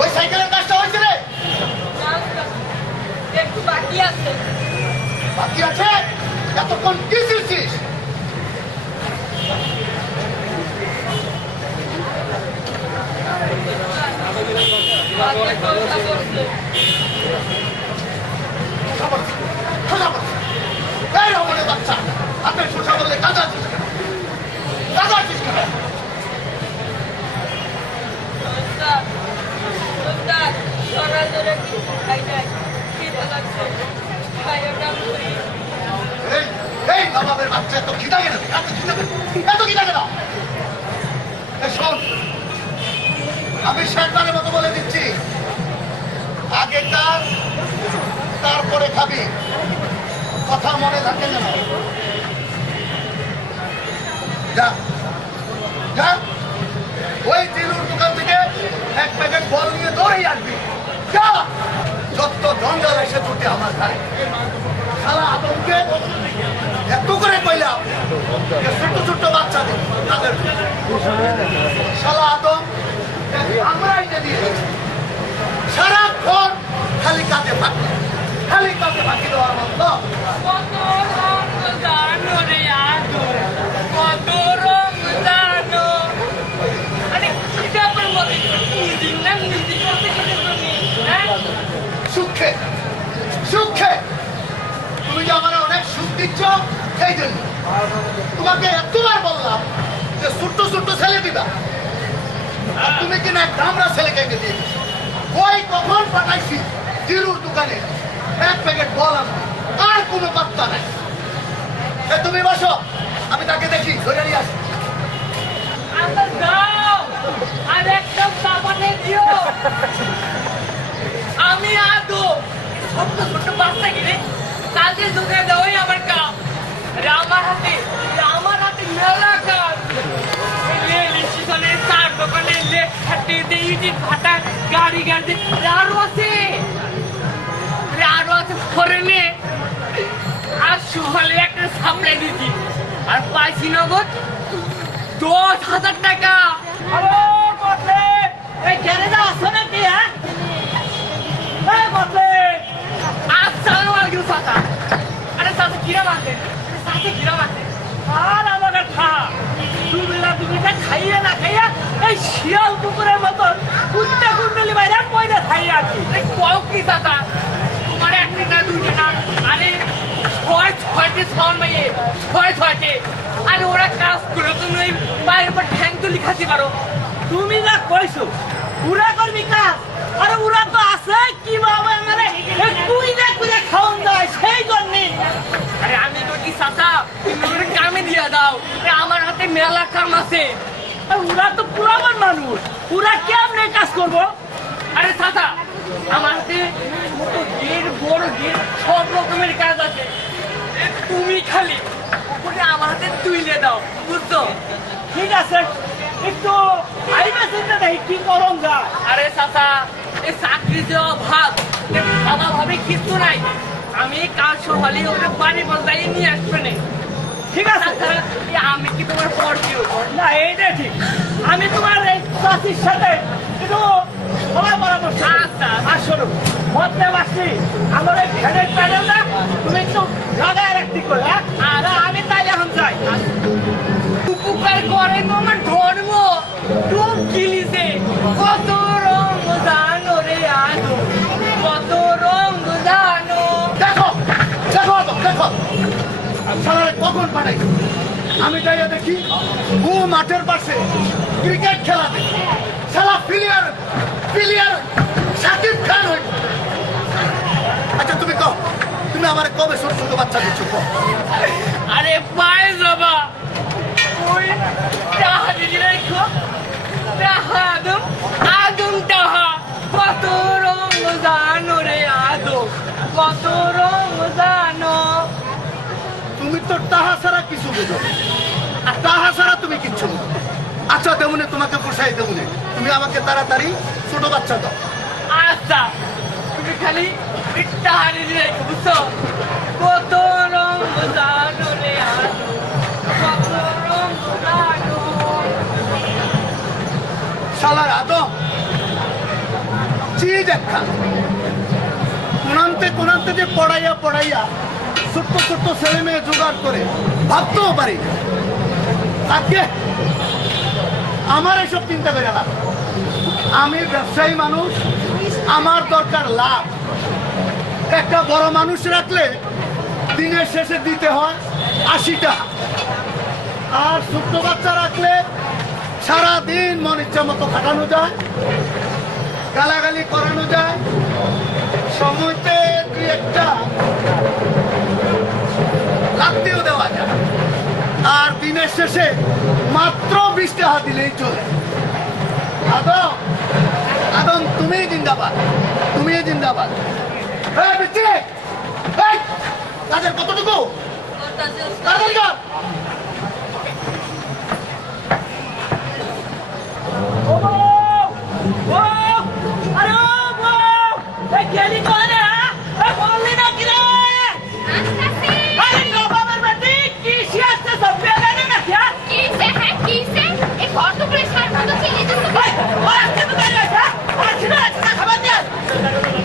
ওই সাইকেলের কাজটা হয়েছে রে? একটু বাকি আছে। বাকি আছে? এতক্ষণ কি ছিলছিস? বাচ্চা হাতের শোষা বললে কাজ আছিস কেন? এই নবাবের বাচ্চা এত খিদা কেন? এত খিদা কেন? শোন, আমি শেষবারের মতো বলে দিচ্ছি, আগে কার তারপরে খাবি, কথা মনে থাকে না। যা যা, ওই দিলুর দোকান থেকে এক প্যাকেট বল নিয়ে দৌড়েই আসবি। যা, যত জঞ্জাল এসে ছুটে আমার ঘরে। শালা আদমকে এত করে কইলাম ছোট্ট ছোট্ট বাচ্চাদের তাদের শালা আদম আমরাই দিয়ে সারাক্ষণ খালি কাজে ফাঁকি, খালি কাজে ফাঁকি দেওয়ার মতো। কত রং জানো রে আদো, কত রং জানো। আরে কি ব্যাপার বলে মিটিং না মিটিং করতে সুখে সুখে তুমি যে আমার অনেক সুখ দিচ্ছ, সেই জন্য তোমাকে এতবার বললাম যে ছোট্ট ছোট্ট ছেলে দিবা, আর তুমি কিনা এক দামরা ছেলেকে এনে দিয়ে দিচ্ছ। ওই কখন পাঠাইছি দিলুর দোকানে এক প্যাকেট বল আনবে, আর কোনো পাত্তা নাই। তুমি বসো, আমি তাকে দেখি ধরে নিয়ে আসি। আচ্ছা যাও, আর একটা সাবানে দিও। আমি আদো ছোট্ট ছোট্ট বাচ্চা কিনে কাজে ঢুকে দেওয়াই আমার কাম। আমার হাতে মেলা কাজ। চার দোকানে ভাটা গাড়ি গাড়ি আরো আছে ফরেনে। আর সুহলে একটা সাপ্লাই দিচ্ছি, আর পাইছি নগদ 10,000 টাকা। এই গ্যারেজে আসো নাকি? হ্যাঁ আসসালামু আলাইকুম চাচা। আরে চাচা কিরা মারতেন? কিরা মারতেন? আর আমাকে দুবিটা খাইয়ে না খাইয়া এই শিয়াল কুকুরের মতন কুত্তে কুন্ডলি বাইরে পয়দা খাইয়ে আছি। কও কি চাচা, তোমার একটা না দুইটা না, আরে ছয়টে ছয় মাইয়ে ছয়টে। আরে ওরা কাজ করে তুমি ওই পায়ের উপর ঠ্যাং তুলি খাতে পারো। তুমি যা কইছো পুরা করবি কাজ, আরে ওরা তো আছে কিভাবে মানে কুইনা কুইনা খাওয়ান যায় সেই জন্যে। আরে আমি তো কি চাচা, তুমি ওরা কামে দিয়ে দাও, আমার হাতে মেলা কাম আছে। আর ওরা তো পুরামান মানুষ, ওরা কেমনে কাজ করবো? আরে চাচা আমার হাতে ছোট গেট বড় গেট সব রকমের কাজ আছে। তুমি খালি ওপরে আমার হাতে তুইলে দাও, বুঝছো? ঠিক আছে, একটু আইবা চিন্তা দেখি কি করম যা। আরে চাচা এই চাকরি যে অভাব, খাওয়া ভাবে কিছু নাই। আমি কাল সকালে ওকে পানি বলতাই নিয়ে আসবে না। ঠিক আছে, আমি কি তোমার পর দিও না? এইটা ঠিক, আমি তোমার এই চাষির সাথে কিন্তু সবাই পরামর্শ। আচ্ছা আসলো মধ্যে বাসি আমার এই ভ্যানের প্যানেলটা তুমি একটু লাগায় রাখতে করে। আর আমি তাই এখন যাই। উপকার করে তোমার ধর্ম টুক গিলিছে। কত রং জানো রে আদো, কত রং জানো। দেখো দেখো দেখো সারা কখন পাঠাই আমি যাইয়া দেখি ও মাঠের পাশে ক্রিকেট খেলা দেখি। সারা প্লেয়ার সাকিব খান হইব। আচ্ছা তুমি কও, তুমি আমার কবে ছোট ছোট বাচ্চা দিচ্ছ? আরে পায়ে যাবা ওই টাহা দিদি রাখো, টাহা আদম টাহা। কত রং জানো রে আদো, কত রং জানো। তুমি তো টাহা ছাড়া কিছু বুঝো, আর টাহা ছাড়া তুমি কিচ্ছু বুঝো। আচ্ছা তেমনি তোমাকে পোষাই তেমনি, তুমি আমাকে তাড়াতাড়ি ছোট বাচ্চা দাও। আচ্ছা তুমি খালি টাহা দিদি রাখো, বুঝছো? কত রং ব্যাখ্যা। কোনান্তে যে পড়াইয়া ছোট্ট ছোট্ট ছেলে মেয়ে জোগাড় করে ভাবতেও পারি না। আজকে আমার এসব চিন্তা করে না। আমি ব্যবসায়ী মানুষ, আমার দরকার লাভ। একটা বড় মানুষ রাখলে দিনের শেষে দিতে হয় 80 টাকা, আর ছোট্ট বাচ্চা রাখলে সারাদিন মন ইচ্ছা মতো খাটানো যায়, গালাগালি করানো যায়, সময়তে দুই একটা লাগতেও দেওয়া যায়, আর দিনের শেষে মাত্র 20 টাকা দিলেই চলে। আদম তুমি জিন্দাবাদ, তুমি জিন্দাবাদ। কাজের কতটুকু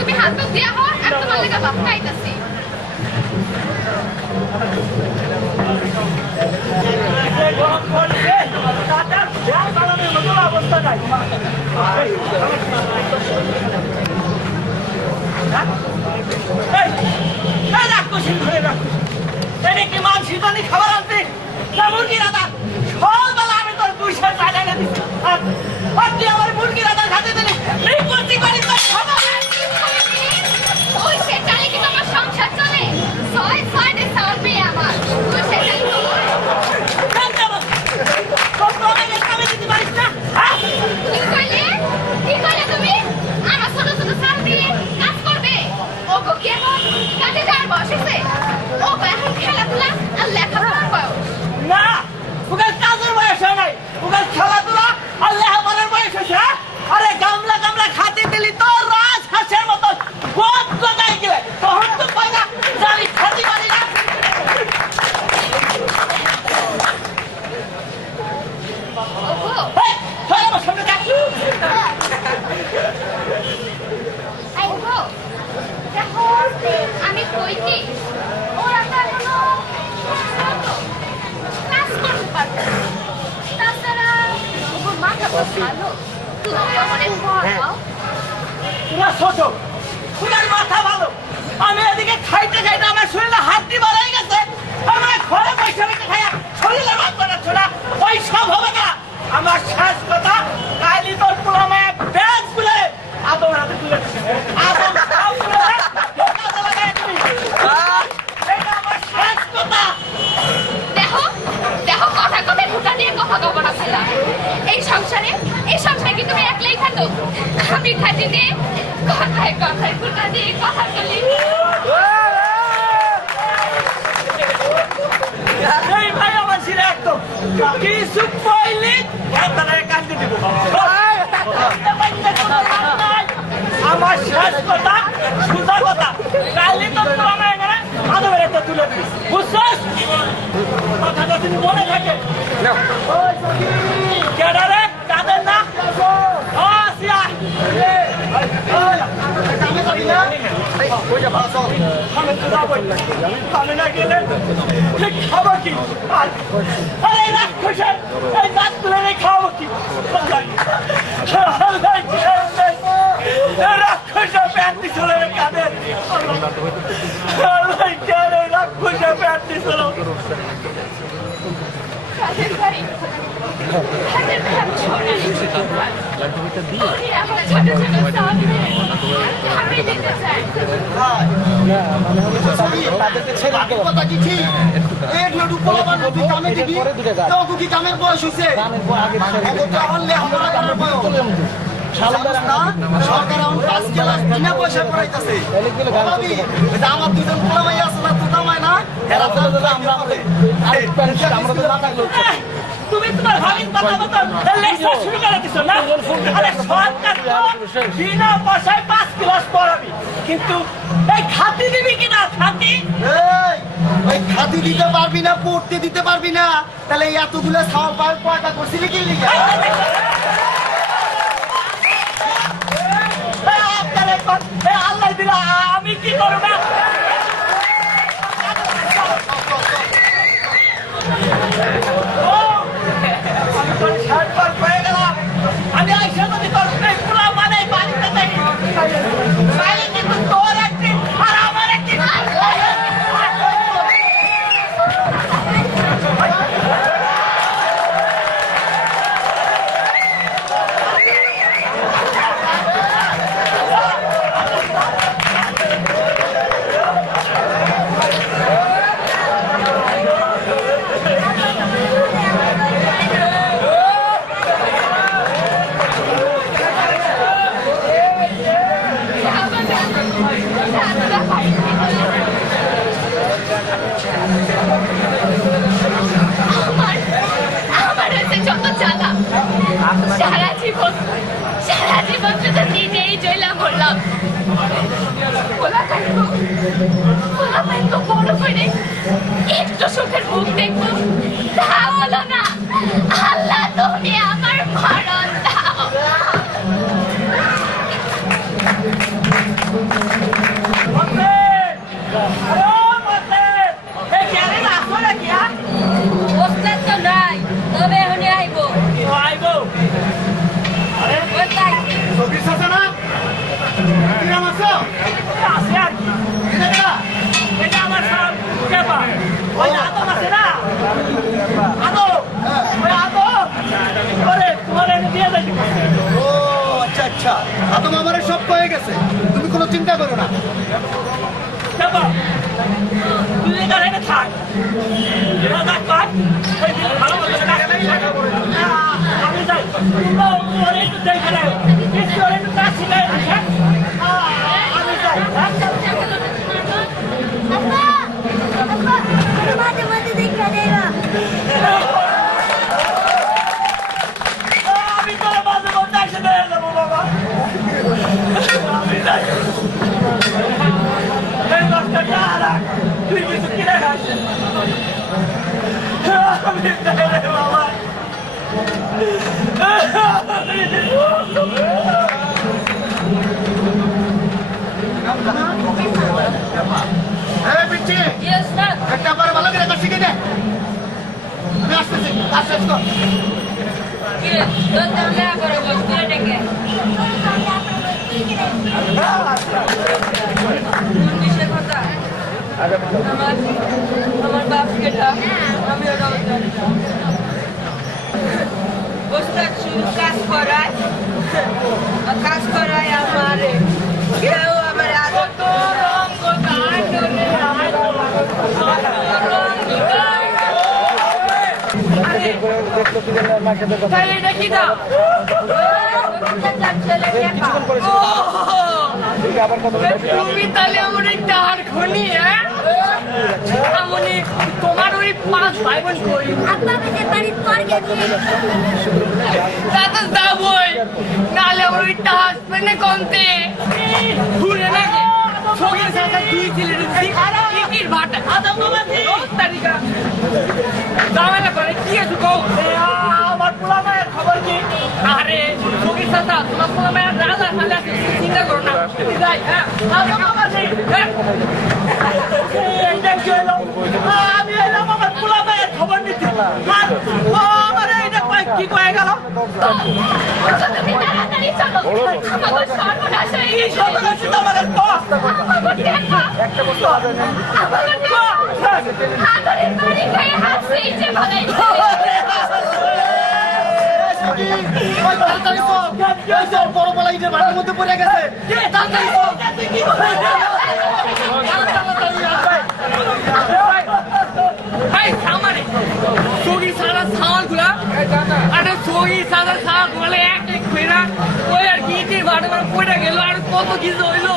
তুমি হাত দিয়া হওয়ার আর তোমার লেগে বাপ খাইতেছি। খাবার আনতে মুরগি রাধা সকালবেলা আমি তোর 200 টাকা দিচ্ছি, আর তুই আমার মুরগি রাধা খাতে দিলি। ওই সে চালে কি তোমার সংসার চলে? 6 ডে সাল পেয়ে আমার ওই সে চালে কি কইলে তুমি আমার ছোট ছোট সাল দিয়ে কাজ করবে? ও গো কি এখন কাজে যাওয়ার বয়স হয়েছে? ও এখন খেলাধুলা আর লেখাপড়ার বয়স না, ওখানে কাজের বয়স হয় নাই, ওখানে খেলাধুলা আর লেখাপড়ার বয়স হয়েছে। আরে গামলা গামলা খাতে দিলি তো রাজ হাঁসের মতন বহুত গদাই গেলে, তখন তো পয়সা জানি খাতি পারি না। ওগো আমার সামনে দেখ। ওগো দেখো আমি কই কি ওরা তো এখনো ক্লাস করতে পারবে না। তাছাড়া ওর মাথা তো ভালো, তুমি অনেক পড়াও। তোরা ছোট, তোর মাথা ভালো। আমি এদিকে খাইতে খাইতে আমার শরীরে হাড্ডি বাড়াই গেছে, আমার ঘরে পয়সা বেঁচে খাইয়া শরীরে রোগ বাড়াচ্ছ না, ওই সব হবে না। আমার শেষ কথা, কালি তোর পোলামায় ব্যাগ খুলে আদম হাতে তুলে দিচ্ছে, আদম সব খুলে কাজে লাগাই তুমি। এটা আমার শেষ কথা। দেখো দেখো কথা কথায় ফুটা দিয়ে কথা কব না ছেলা। এই সংসারে কি তুমি একলাই থাকো? আমি খাটি দিয়ে কথায় কথায় ফুটা দিয়ে কথা বলি। এই ভাই আমার ছিল একদম কিছু পয়লি কান্দে দিব। আমার শেষ কথা, সুন্দর কথা, কালি তো আমার এখানে আদমের একটা তুলে দিস, বুঝছিস? কথাটা তুমি মনে থাকে। কেডারে কাদের না আসিয়া আমি না গেলে খাবো কি? আরে রাক্ষসের এই দাঁত তুলে খাবো কি? রাক্ষসের প্যান্ট দিছিল কাদের, রাক্ষসের প্যান্ট দিছিল। কাদের ভাই কাদের ভাই আমি ছোট আমি দিতে চাই। কামের বয়স হয়েছে, সরকার এখন 5 ক্লাস বিনা পয়সা পড়াইতেছে। আমার 2জন পোলামাই আছে না, তোতামাই না, এরা তুমি তোমার ভাবির কথা মতো লেকচার শুরু করে দিছো না? আরে সরকার বিনা পয়সায় 5 ক্লাস পড়াবি, কিন্তু এই খাতি দিবি কিনা? খাতি ওই খাতি দিতে পারবি না, পড়তে দিতে পারবি না, তাহলে এতগুলো ছাওয়াল পাওয়ার পয়সা করছিলি কি লিখে? আল্লাহ দিল আমি কি করবো আমি আইসা যদি তোর পুরা মানে বাড়িতে থাকি তাহলে কিন্তু তোর একটি আর আমার একটি সারা জীবন শুধু নিজেই জয়লা করলাম বড় করে একটু সুখের মুখ দেখবো তা হলো না আল্লাহ তুমি আমার মরণ দাও তো নাই তবে এখন আইবো আইবো আমার সব হয়ে গেছে তুমি কোনো চিন্তা করো না থাক আমি যাই একটু দেখে নেব একটু কাজ শিখাই আমি যাই আমি তোর মাঝে মধ্যে একসাথে যাবো বাবা আমি যাই তুই কিছু কিনে খাস আমি যাই রে বাবা একটা বার ভালো করে শিখে দে আমি আসতেছি আসতে আমার বাপ কেটা আমি ওস্তাদ শুধু কাজ করায় আমার কেউ আমার তুমি তাহলে আমার এই টাহার খনি হ্যাঁ তোমার ওই 5 ভাই বোন কই যাবই নাহলে আমার ওই টাহার পেনে কমতে ঘুরে নাকি ছবির সাথে 2 ছেলে টিকির ভাটা তারিখা জামাইনা করে কি আছে কও আমার পোলা মায়ের খবর কি আরে ছবির সাথে তোমার পোলা মায়ের রাজা খালে চিন্তা করো না যাই হ্যাঁ আমি এলাম আমার পোলা মায়ের খবর নিতে আর ও আমার এটা কি কয়ে গেল তুমি তাড়াতাড়ি চলো আমার সর্বনাশ হয়ে গেছে সর্বনাশ তোমার একটা বস্তু হবে না আদরের বাড়ি খাই হাসি যে ভালোই বড় বলা ইটের বাড়ির মধ্যে পড়ে গেছে কত কিছু হইলো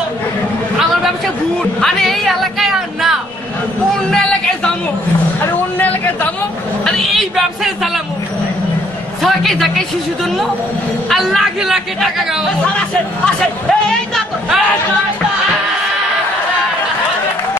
আমার ব্যবসা ভুল আরে এই এলাকায় আর না অন্য এলাকায় যাবো আরে অন্য এলাকায় যাবো আরে এই ব্যবসায় চালামো যাকে যাকে শিশু জন্ম আর লাখে লাখে টাকা গাওয়া আসেন আসেন এই